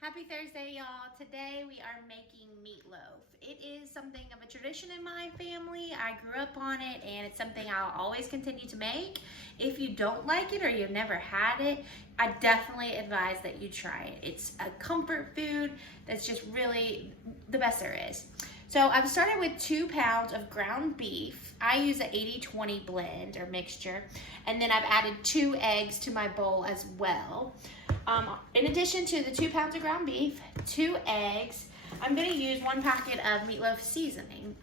Happy Thursday, y'all. Today we are making meatloaf. It is something of a tradition in my family. I grew up on it and it's something I'll always continue to make. If you don't like it or you've never had it, I definitely advise that you try it. It's a comfort food that's just really the best there is. So I've started with 2 pounds of ground beef. I use an 80-20 blend or mixture, and then I've added 2 eggs to my bowl as well. In addition to the 2 pounds of ground beef, 2 eggs, I'm gonna use 1 packet of meatloaf seasoning.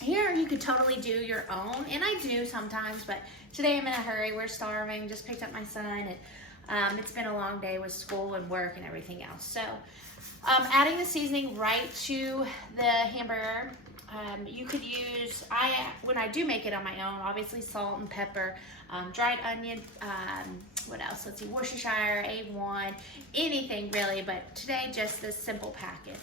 Here you could totally do your own, and I do sometimes, but today I'm in a hurry. We're starving, just picked up my son, and it's been a long day with school and work and everything else. So adding the seasoning right to the hamburger. You could use, when I do make it on my own, obviously salt and pepper, dried onion, what else? Let's see, Worcestershire, A1, anything really, but today just this simple packet.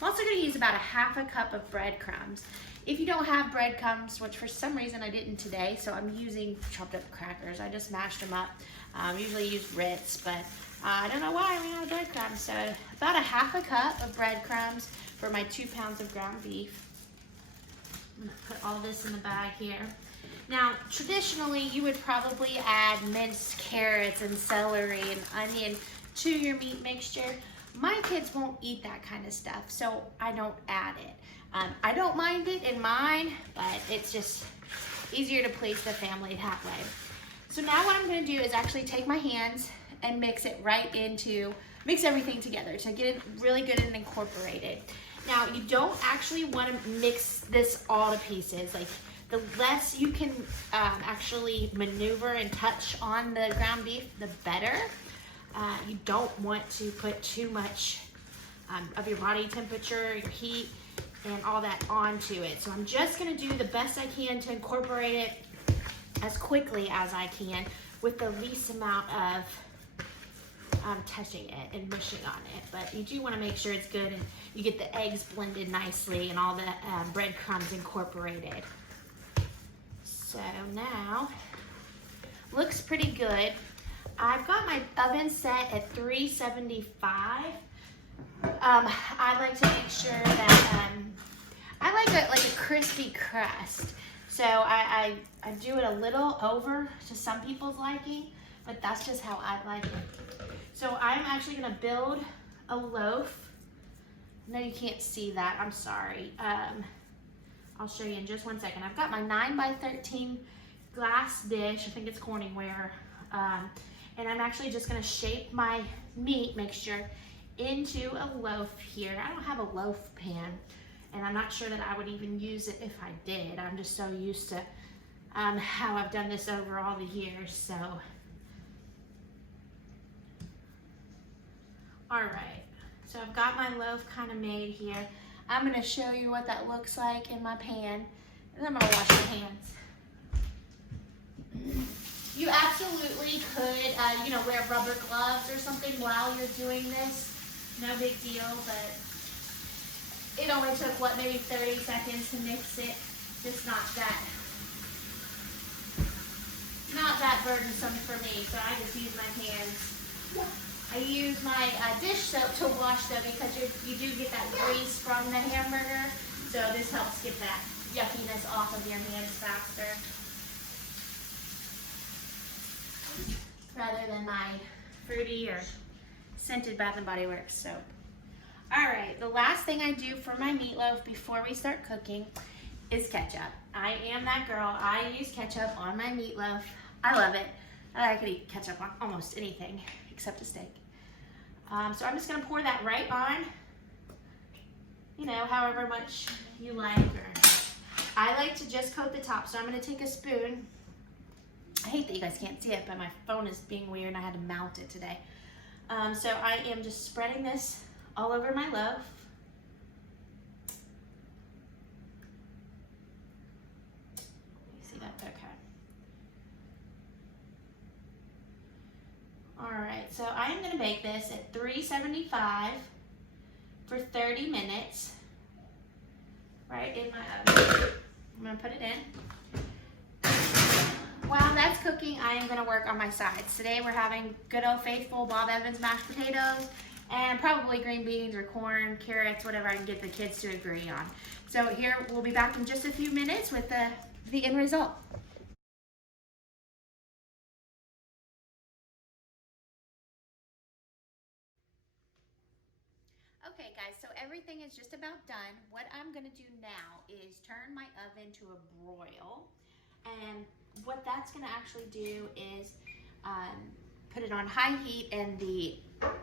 I'm also going to use about a ½ cup of breadcrumbs. If you don't have breadcrumbs, which for some reason I didn't today, so I'm using chopped up crackers. I just mashed them up. Usually use Ritz, but I don't know why I ran out of breadcrumbs. So about a ½ cup of breadcrumbs for my 2 pounds of ground beef. I'm gonna put all this in the bag here. Now, traditionally, you would probably add minced carrots and celery and onion to your meat mixture. My kids won't eat that kind of stuff, so I don't add it. I don't mind it in mine, but it's just easier to please the family that way. So now what I'm gonna do is actually take my hands and mix everything together to get it really good and incorporated. Now, you don't actually want to mix this all to pieces. Like, the less you can actually maneuver and touch on the ground beef, the better. You don't want to put too much of your body temperature, your heat, and all that onto it. So I'm just going to do the best I can to incorporate it as quickly as I can with the least amount of touching it and mushing on it. But you do want to make sure it's good and you get the eggs blended nicely and all the breadcrumbs incorporated. So now, looks pretty good. I've got my oven set at 375. I like to make sure that I like a crispy crust. So I do it a little over to some people's liking, but that's just how I like it. So I'm actually gonna build a loaf. No, you can't see that, I'm sorry. I'll show you in just 1 second. I've got my 9x13 glass dish, I think it's Corningware. And I'm actually just gonna shape my meat mixture into a loaf here. I don't have a loaf pan, and I'm not sure that I would even use it if I did. I'm just so used to how I've done this over all the years, so. All right, so I've got my loaf kind of made here. I'm gonna show you what that looks like in my pan, and then I'm gonna wash my hands. You absolutely could, wear rubber gloves or something while you're doing this. No big deal, but it only took, maybe 30 seconds to mix it. Just not that burdensome for me, so I just use my hands. I use my dish soap to wash though, because you do get that grease from the hamburger, so this helps get that yuckiness off of your hands faster. Rather than my fruity or scented Bath & Body Works soap. All right, the last thing I do for my meatloaf before we start cooking is ketchup. I am that girl. I use ketchup on my meatloaf. I love it. I could eat ketchup on almost anything except a steak. So I'm just gonna pour that right on, however much you like. I like to just coat the top, so I'm gonna take a spoon. I hate that you guys can't see it, but my phone is being weird and I had to mount it today. So I am just spreading this all over my loaf. You see that? Okay. All right, so I am gonna bake this at 375 for 30 minutes, right in my oven. I'm gonna put it in. While that's cooking, I am gonna work on my sides. Today we're having good old faithful Bob Evans mashed potatoes and probably green beans or corn, carrots, whatever I can get the kids to agree on. So here, we'll be back in just a few minutes with the end result. Okay guys, so everything is just about done. What I'm gonna do now is turn my oven to a broil. And what that's gonna actually do is put it on high heat, and the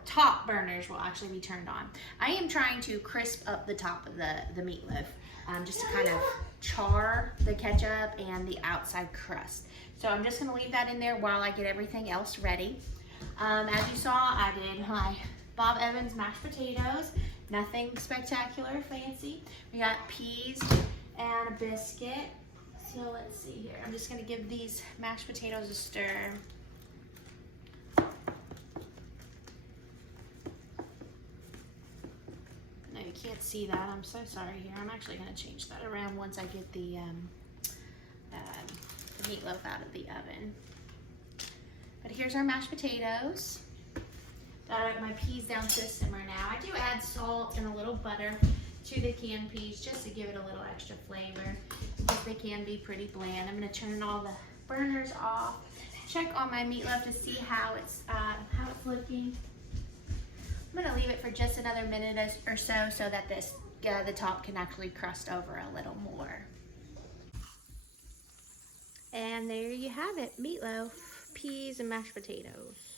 top burners will actually be turned on. I am trying to crisp up the top of the meatloaf, just to kind of char the ketchup and the outside crust. So I'm just gonna leave that in there while I get everything else ready. As you saw, I did my Bob Evans mashed potatoes, nothing spectacular or fancy. We got peas and a biscuit. So let's see here. I'm just gonna give these mashed potatoes a stir. No, you can't see that. I'm so sorry here. I'm actually gonna change that around once I get the meatloaf out of the oven. But here's our mashed potatoes. Got my peas down to a simmer now. I do add salt and a little butter to the canned peas just to give it a little extra flavor, because they can be pretty bland. I'm gonna turn all the burners off, check on my meatloaf to see how it's looking. I'm gonna leave it for just another minute or so that the top can actually crust over a little more. And there you have it, meatloaf, peas, and mashed potatoes.